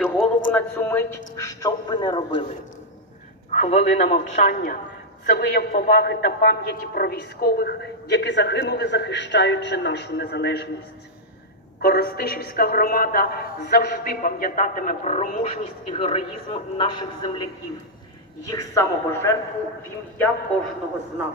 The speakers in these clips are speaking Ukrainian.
Голову на цю мить, що б ви не робили. Хвилина мовчання це вияв поваги та пам'яті про військових, які загинули, захищаючи нашу незалежність. Коростишівська громада завжди пам'ятатиме про мужність і героїзм наших земляків, їх самопожертву в ім'я кожного з нас.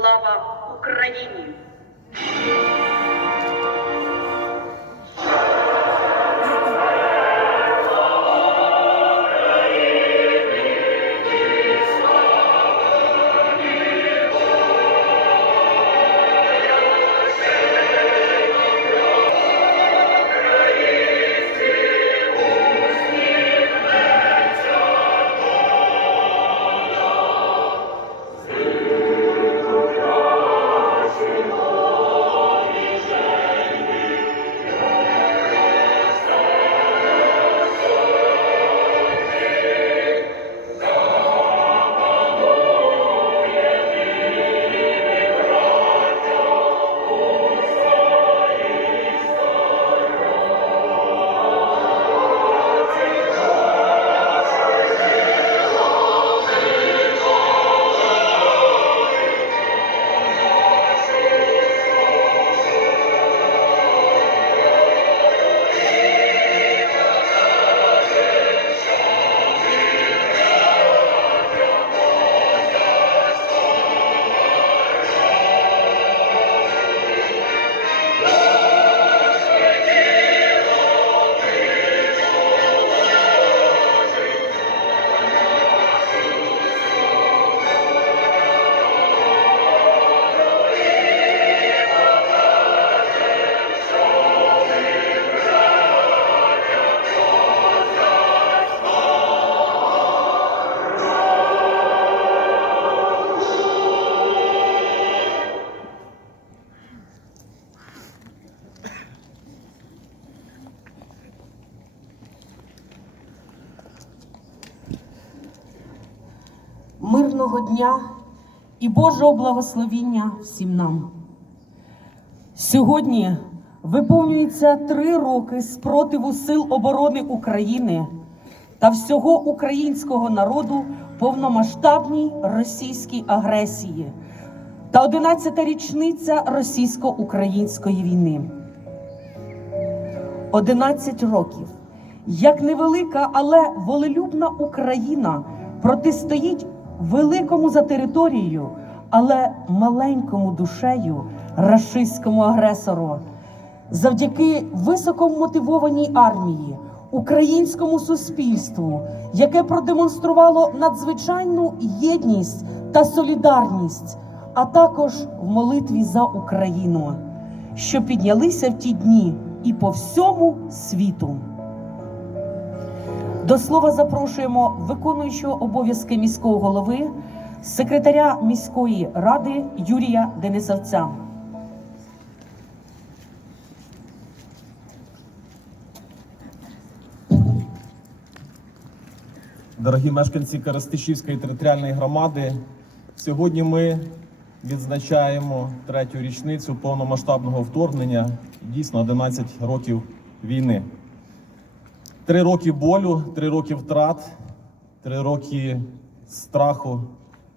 Слава Україні! Божого благословіння всім нам. Сьогодні виповнюється три роки спротиву Сил оборони України та всього українського народу повномасштабній російській агресії та 11-та річниця російсько-української війни. 11 років. Як невелика, але волелюбна Україна протистоїть великому за територією, але маленькому душею рашистському агресору. Завдяки високомотивованій армії, українському суспільству, яке продемонструвало надзвичайну єдність та солідарність, а також в молитві за Україну, що піднялися в ті дні і по всьому світу. До слова запрошуємо виконуючого обов'язки міського голови, секретаря міської ради Юрія Денисовця. Дорогі мешканці Коростишівської територіальної громади, сьогодні ми відзначаємо третю річницю повномасштабного вторгнення, дійсно 11 років війни. Три роки болю, три роки втрат, три роки страху,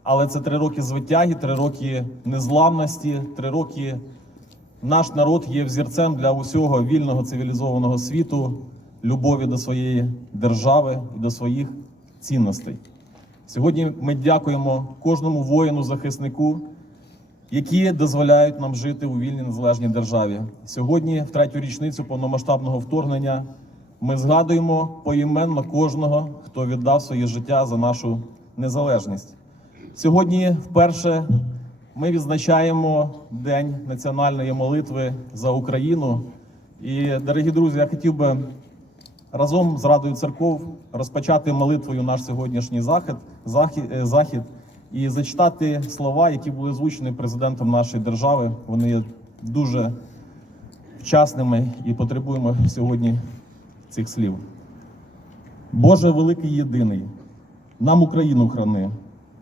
але це три роки звитяги, три роки незламності, три роки наш народ є взірцем для усього вільного цивілізованого світу. любові до своєї держави і до своїх цінностей. Сьогодні ми дякуємо кожному воїну-захиснику, які дозволяють нам жити у вільній незалежній державі. Сьогодні, в третю річницю повномасштабного вторгнення, ми згадуємо поіменно кожного, хто віддав своє життя за нашу незалежність. Сьогодні вперше ми відзначаємо День національної молитви за Україну. І, дорогі друзі, я хотів би разом з Радою церков розпочати молитвою наш сьогоднішній захід, захід, е, захід і зачитати слова, які були озвучені президентом нашої держави. Вони є дуже вчасними і потребуємо сьогодні цих слів. Боже великий єдиний, нам Україну храни,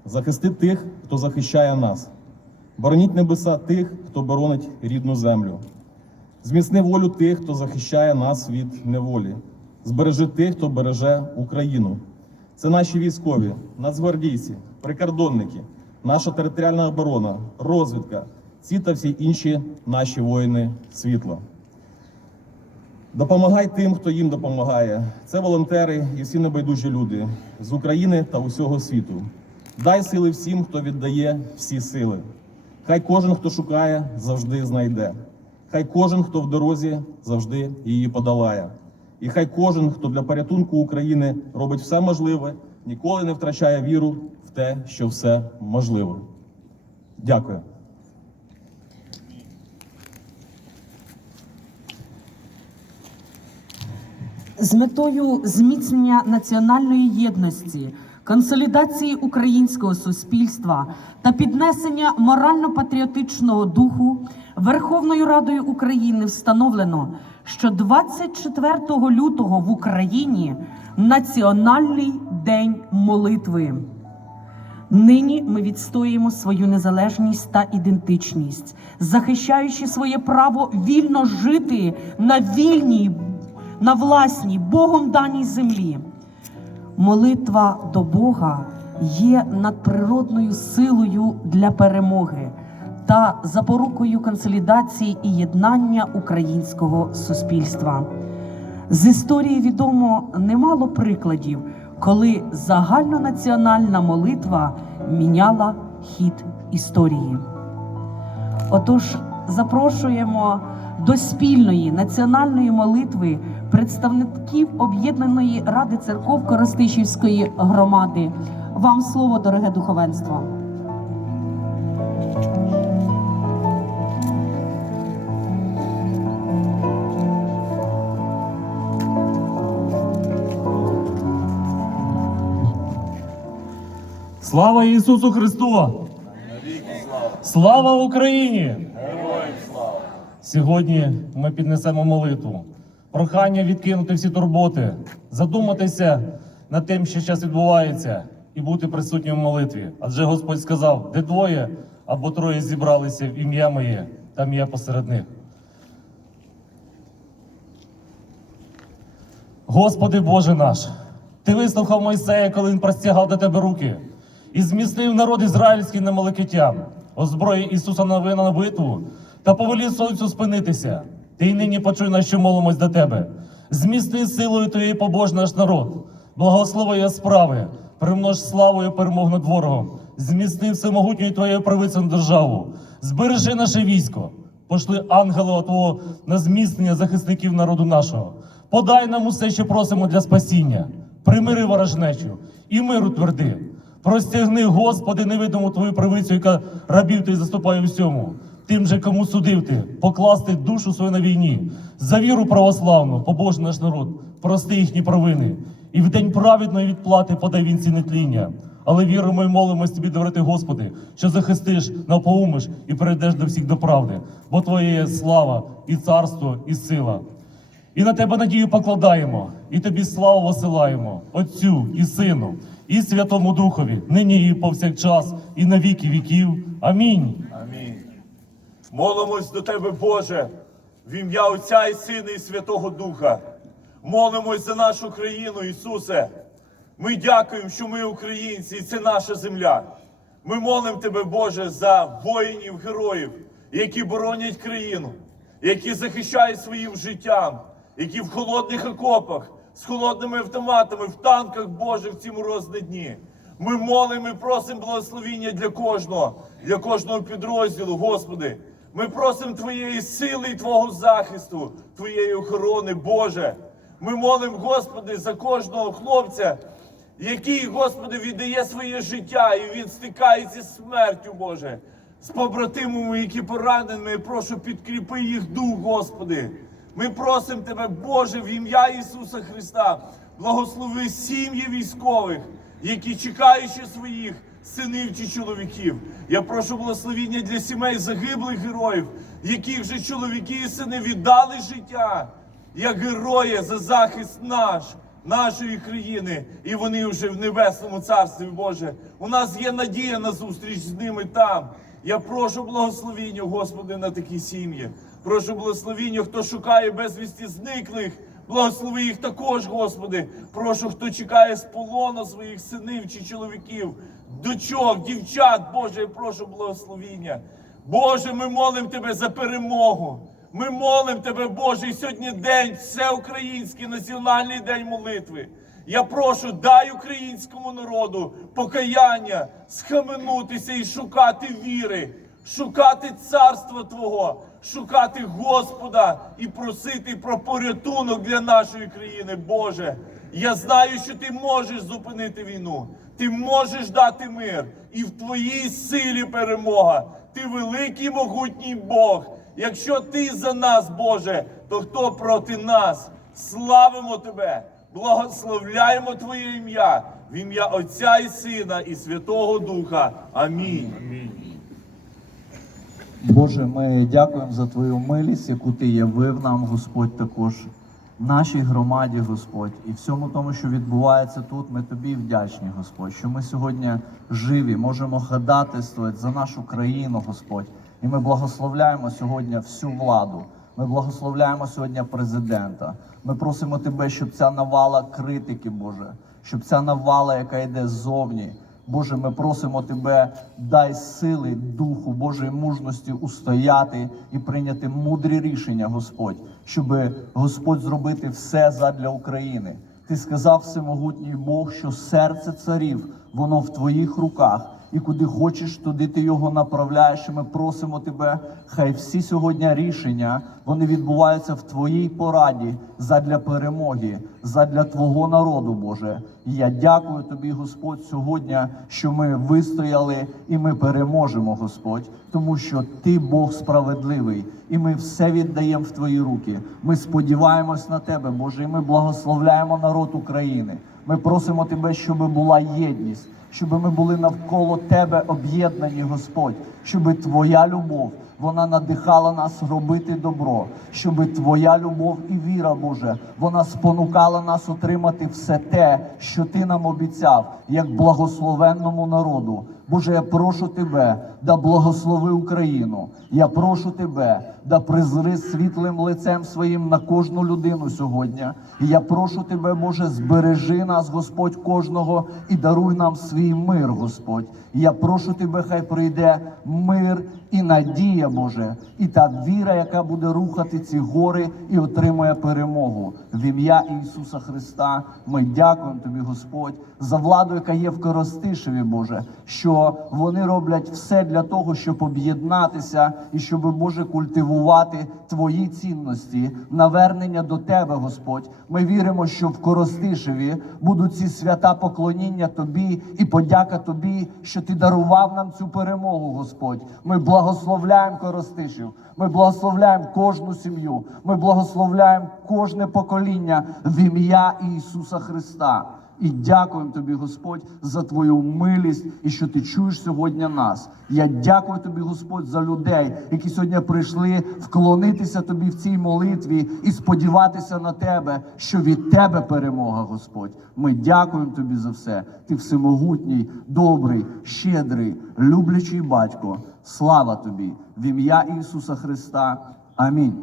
захисти тих, хто захищає нас, бороніть небеса тих, хто боронить рідну землю. Зміцни волю тих, хто захищає нас від неволі. Збережи тих, хто береже Україну. Це наші військові, нацгвардійці, прикордонники, наша територіальна оборона, розвідка, ці та всі інші наші воїни світла. Допомагай тим, хто їм допомагає. Це волонтери і всі небайдужі люди з України та усього світу. Дай сили всім, хто віддає всі сили. Хай кожен, хто шукає, завжди знайде. Хай кожен, хто в дорозі, завжди її подолає. І хай кожен, хто для порятунку України робить все можливе, ніколи не втрачає віру в те, що все можливо. Дякую. з метою зміцнення національної єдності, консолідації українського суспільства та піднесення морально-патріотичного духу Верховною Радою України встановлено, що 24 лютого в Україні Національний день молитви. Нині ми відстоюємо свою незалежність та ідентичність, захищаючи своє право вільно жити на вільній, на власній Богом даній землі. Молитва до Бога є надприродною силою для перемоги та запорукою консолідації і єднання українського суспільства. З історії відомо немало прикладів, коли загальнонаціональна молитва міняла хід історії. Отож, запрошуємо до спільної національної молитви представників Об'єднаної ради церков Коростишівської громади. Вам слово, дороге духовенство. Слава Ісусу Христу! Слава Україні! Сьогодні ми піднесемо молитву. Прохання відкинути всі турботи, задуматися над тим, що зараз відбувається, і бути присутнім в молитві. Адже Господь сказав, де двоє або троє зібралися в ім'я моє, там я посеред них. Господи Боже наш, Ти вислухав Мойсея, коли він простягав до тебе руки, і змістив народ ізраїльський на молокиттям, озброїв Ісуса Новина на битву та повелів сонцю спинитися. Ти й нині почуй, на що молимось до тебе. Змісти силою твоєї побож наш народ, благослови його справи, примнож славою перемог над ворогом, змісти всемогутньою твоєю правицю на державу, збережи наше військо, пошли ангела Твого на зміцнення захисників народу нашого. Подай нам усе, що просимо для спасіння, примири ворожнечу і миру тверди. Простягни, Господи, невидиму Твою правицю, яка рабів Ти заступає всьому. Тим же, кому судив ти, покласти душу свою на війні, за віру православну, побожний наш народ, прости їхні провини, і в день праведної відплати подай вінці нетління. Але віримо і молимось тобі доврати, Господи, що захистиш, напоумиш і перейдеш до всіх до правди, бо Твоє є слава, і царство, і сила. І на тебе надію покладаємо, і тобі славу посилаємо, Отцю і Сину, і Святому Духові, нині і повсякчас, і на віки віків. Амінь. Молимось до Тебе, Боже, в ім'я Отця і Сина і Святого Духа. Молимось за нашу країну, Ісусе. Ми дякуємо, що ми українці, і це наша земля. Ми молимо Тебе, Боже, за воїнів, героїв, які боронять країну, які захищають своїм життям, які в холодних окопах, з холодними автоматами, в танках Боже в ці морозні дні. Ми молимо і просимо благословіння для кожного, для кожного підрозділу, Господи. Ми просимо Твоєї сили і Твого захисту, Твоєї охорони, Боже. Ми молимо, Господи, за кожного хлопця, який, Господи, віддає своє життя, і він стикається з смертю, Боже, з побратимами, які поранені. Я прошу підкріпи їх дух, Господи. Ми просимо Тебе, Боже, в ім'я Ісуса Христа, благослови сім'ї військових, які чекаючи своїх синів чи чоловіків. Я прошу благословіння для сімей загиблих героїв, яких же чоловіки і сини віддали життя як герої за захист наш, нашої країни, і вони вже в небесному царстві Боже. У нас є надія на зустріч з ними там. Я прошу благословіння, Господи, на такі сім'ї. Прошу благословіння, хто шукає безвісті зниклих. Благослови їх також, Господи. Прошу, хто чекає з полону своїх синів чи чоловіків, дочок, дівчат, Боже, я прошу благословіння. Боже, ми молимо Тебе за перемогу. Ми молимо Тебе, Боже, і сьогодні день, всеукраїнський національний день молитви. Я прошу, дай українському народу покаяння, схаменутися і шукати віри, шукати царства Твого, шукати Господа і просити про порятунок для нашої країни, Боже. Я знаю, що ти можеш зупинити війну, ти можеш дати мир, і в твоїй силі перемога. Ти великий могутній Бог. Якщо ти за нас, Боже, то хто проти нас? Славимо Тебе, благословляємо Твоє ім'я в ім'я Отця і Сина і Святого Духа. Амінь. Боже, ми дякуємо за Твою милість, яку Ти явив нам, Господь, також в нашій громаді, Господь, і всьому тому, що відбувається тут, ми Тобі вдячні, Господь, що ми сьогодні живі, можемо ходатайствувати за нашу країну, Господь. І ми благословляємо сьогодні всю владу. Ми благословляємо сьогодні президента. Ми просимо Тебе, щоб ця навала критики, Боже, щоб ця навала, яка йде ззовні, Боже, ми просимо Тебе, дай сили, духу, Божої мужності устояти і прийняти мудрі рішення, Господь, щоб Господь зробити все задля України. Ти сказав, всемогутній Бог, що серце царів, воно в твоїх руках, і куди хочеш, туди ти його направляєш. І ми просимо тебе, хай всі сьогодні рішення вони відбуваються в твоїй пораді задля перемоги, задля твого народу, Боже. І я дякую тобі, Господь, сьогодні, що ми вистояли і ми переможемо, Господь, тому що ти Бог справедливий, і ми все віддаємо в твої руки. Ми сподіваємось на тебе, Боже, і ми благословляємо народ України. Ми просимо тебе, щоб була єдність, щоб ми були навколо тебе об'єднані, Господь, щоб твоя любов вона надихала нас робити добро, щоб твоя любов і віра, Боже, вона спонукала нас отримати все те, що ти нам обіцяв, як благословенному народу. Боже, я прошу тебе, да благослови Україну. Я прошу тебе, да призри світлим лицем своїм на кожну людину сьогодні. І я прошу тебе, Боже, збережи нас, Господь, кожного і даруй нам свій мир, Господь. І я прошу тебе, хай прийде мир і надія, Боже, і та віра, яка буде рухати ці гори і отримує перемогу. В ім'я Ісуса Христа ми дякуємо тобі, Господь, за владу, яка є в Коростишеві, Боже, що вони роблять все для того, щоб об'єднатися і щоб, Боже, культивувати твої цінності, навернення до тебе, Господь. Ми віримо, що в Коростишеві будуть ці свята поклоніння Тобі і подяка Тобі, що Ти дарував нам цю перемогу, Господь. Ми благословляємо Коростишів. Ми благословляємо кожну сім'ю. Ми благословляємо кожне покоління в ім'я Ісуса Христа. І дякуємо тобі, Господь, за твою милість і що ти чуєш сьогодні нас. Я дякую тобі, Господь, за людей, які сьогодні прийшли вклонитися тобі в цій молитві і сподіватися на тебе, що від тебе перемога, Господь. Ми дякуємо тобі за все. Ти всемогутній, добрий, щедрий, люблячий батько. Слава тобі в ім'я Ісуса Христа. Амінь.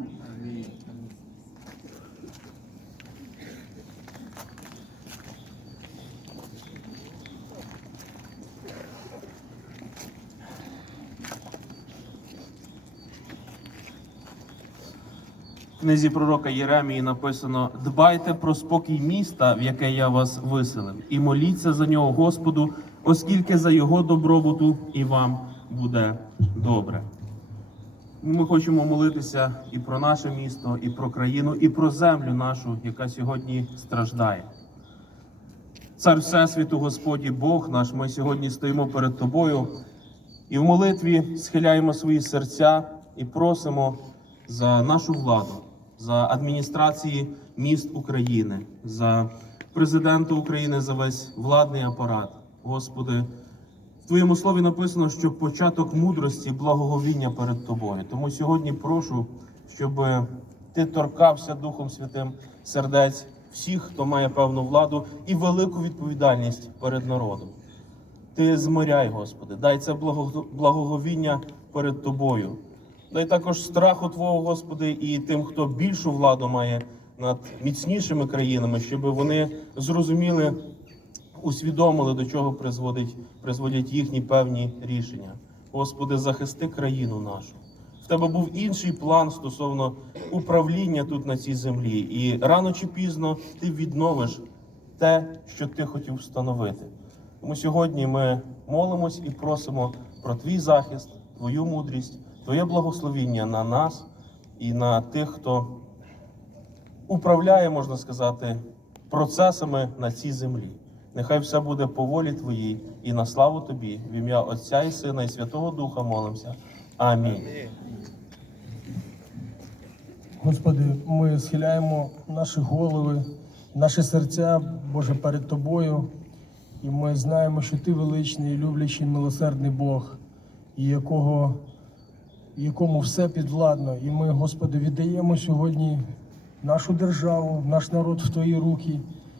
Книзі пророка Єремії написано: Дбайте про спокій міста, в яке я вас виселив, і моліться за нього Господу, оскільки за його добробуту і вам буде добре. Ми хочемо молитися і про наше місто, і про країну, і про землю нашу, яка сьогодні страждає. Цар Всесвіту, Господі Бог наш, ми сьогодні стоїмо перед Тобою і в молитві схиляємо свої серця і просимо за нашу владу, за адміністрації міст України, за президента України, за весь владний апарат. Господи, в Твоєму слові написано, що початок мудрості благоговіння перед Тобою. Тому сьогодні прошу, щоб Ти торкався Духом Святим сердець всіх, хто має певну владу і велику відповідальність перед народом. Ти змиряй, Господи, дай це благоговіння перед Тобою. Дай також страху Твого, Господи, і тим, хто більшу владу має над міцнішими країнами, щоб вони зрозуміли, усвідомили, до чого призводить, призводять їхні певні рішення. Господи, захисти країну нашу. В тебе був інший план стосовно управління тут на цій землі, і рано чи пізно ти відновиш те, що ти хотів встановити. Тому сьогодні ми молимось і просимо про твій захист, твою мудрість, твоє благословіння на нас і на тих, хто управляє, можна сказати, процесами на цій землі. Нехай все буде по волі Твоїй і на славу Тобі, в ім'я Отця і Сина, і Святого Духа молимося. Амінь. Господи, ми схиляємо наші голови, наші серця, Боже, перед Тобою. І ми знаємо, що Ти величний, люблячий, милосердний Бог, і якого, якому все підвладно. І ми, Господи, віддаємо сьогодні нашу державу, наш народ в Твої руки.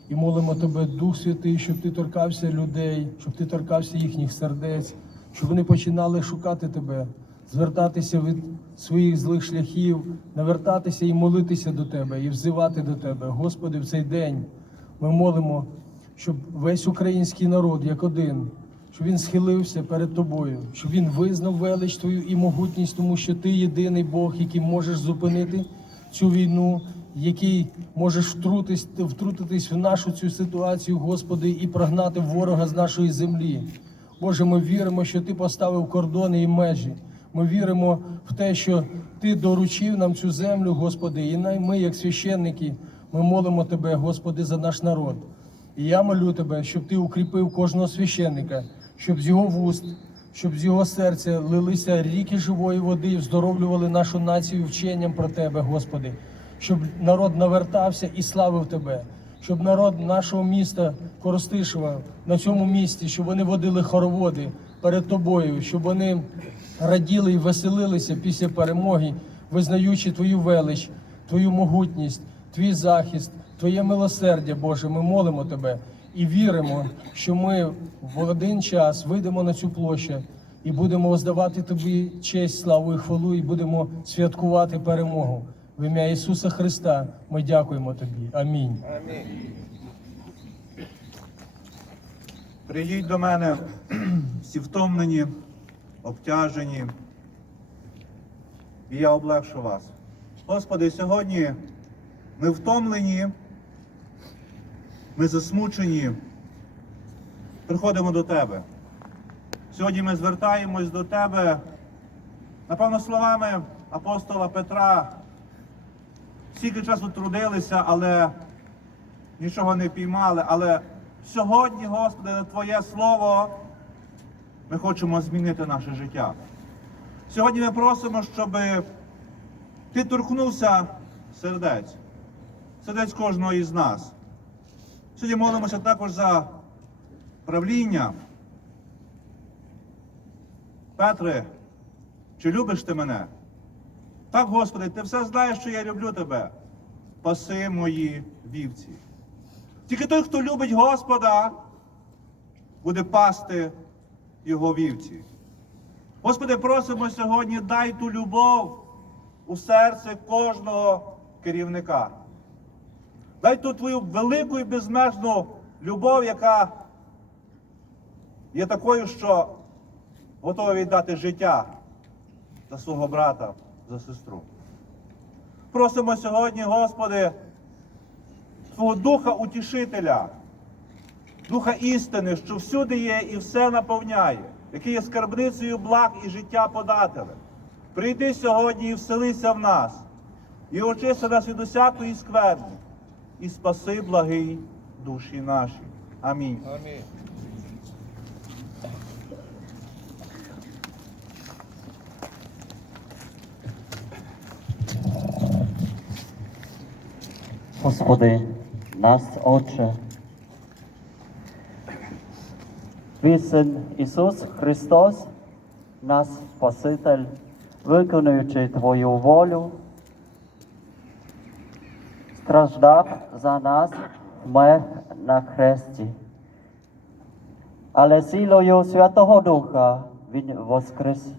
І молимо Тебе, Дух Святий, щоб Ти торкався людей, щоб Ти торкався їхніх сердець, щоб вони починали шукати Тебе, звертатися від своїх злих шляхів, навертатися і молитися до Тебе, і взивати до Тебе. Господи, в цей день ми молимо, щоб весь український народ, як один, щоб він схилився перед тобою, щоб він визнав велич Твою і могутність, тому що Ти єдиний Бог, який можеш зупинити цю війну, який можеш втрутись, втрутитись в нашу цю ситуацію, Господи, і прогнати ворога з нашої землі. Боже, ми віримо, що Ти поставив кордони і межі. Ми віримо в те, що Ти доручив нам цю землю, Господи, і най ми, як священники, ми молимо Тебе, Господи, за наш народ. І я молю Тебе, щоб Ти укріпив кожного священника, щоб з його вуст, щоб з його серця лилися ріки живої води і вздоровлювали нашу націю вченням про Тебе, Господи, щоб народ навертався і славив Тебе, щоб народ нашого міста Коростишева на цьому місці, щоб вони водили хороводи перед Тобою, щоб вони раділи і веселилися після перемоги, визнаючи Твою велич, Твою могутність, Твій захист, Твоє милосердя, Боже. Ми молимо Тебе і віримо, що ми в один час вийдемо на цю площу і будемо воздавати Тобі честь, славу і хвалу, і будемо святкувати перемогу. В ім'я Ісуса Христа ми дякуємо Тобі. Амінь. Прийдіть до мене всі втомлені, обтяжені, і я облегшу вас. Господи, сьогодні ми втомлені, ми засмучені, приходимо до Тебе. Сьогодні ми звертаємось до Тебе, напевно, словами апостола Петра. Скільки часу трудилися, але нічого не піймали. Але сьогодні, Господи, на Твоє Слово ми хочемо змінити наше життя. Сьогодні ми просимо, щоб Ти торкнувся сердець, сердець кожного із нас. Сьогодні молимося також за правління. Петре, чи любиш ти мене? Так, Господи, ти все знаєш, що я люблю тебе. Паси мої вівці. Тільки той, хто любить Господа, буде пасти його вівці. Господи, просимо сьогодні, дай ту любов у серце кожного керівника. Дай ту твою велику і безмежну любов, яка є такою, що готова віддати життя за свого брата, за сестру. просимо сьогодні, Господи, Твого Духа Утішителя, Духа істини, що всюди є і все наповняє, який є скарбницею благ і життя подателем. Прийди сьогодні і вселися в нас, і очисти нас від усякої скверни, і спаси благий душі наші. Амінь. Господи, наш Отче, Твій Син Ісус Христос, наш Спаситель, виконуючи Твою волю, страждав за нас смерть на хресті. Але силою Святого Духа Він воскрес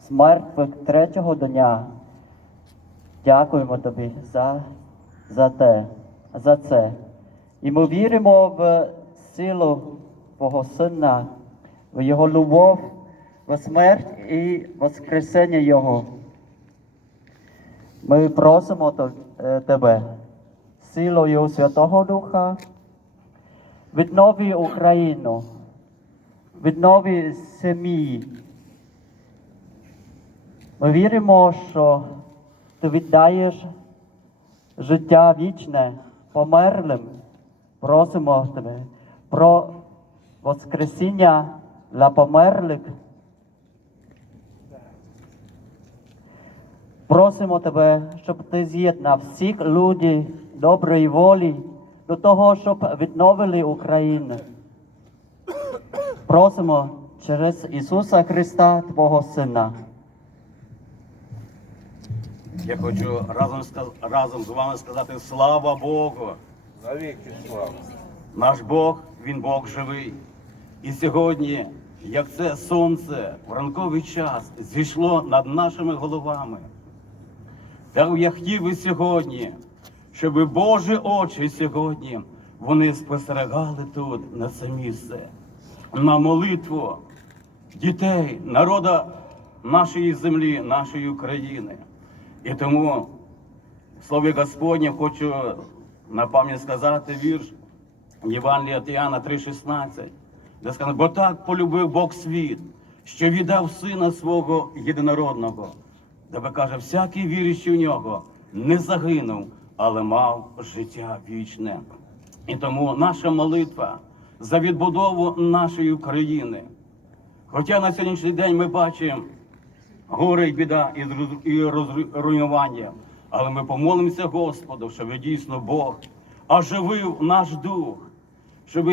з мертвих третього дня. Дякуємо тобі за, за те, за це. І ми віримо в силу Твого Сина, в Його любов, в смерть і воскресення Його. Ми просимо е, Тебе силою Святого Духа, віднови Україну, віднови сім'ї. Ми віримо, що ти віддаєш життя вічне померлим. Просимо тебе про воскресіння для померлих. Просимо тебе, щоб ти з'єднав всіх людей доброї волі до того, щоб відновили Україну. Просимо через Ісуса Христа, Твого Сина. Я хочу разом, разом з вами сказати слава Богу. Навіки слава. Наш Бог, Він Бог живий. І сьогодні, як це сонце в ранковий час зійшло над нашими головами, та я хотів би сьогодні, щоб Божі очі сьогодні вони спостерігали тут на це місце, на молитву дітей, народа нашої землі, нашої України. І тому слові Господнє хочу на пам'ять сказати вірш Євангелія Іоанна 3,16, де сказано, бо так полюбив Бог світ, що віддав сина свого єдинородного, де каже, всякий віруючий в нього не загинув, але мав життя вічне. І тому наша молитва за відбудову нашої країни. Хоча на сьогоднішній день ми бачимо горе і біда і зру- і розру- руйнування. Але ми помолимося Господу, щоб дійсно Бог оживив наш дух, щоб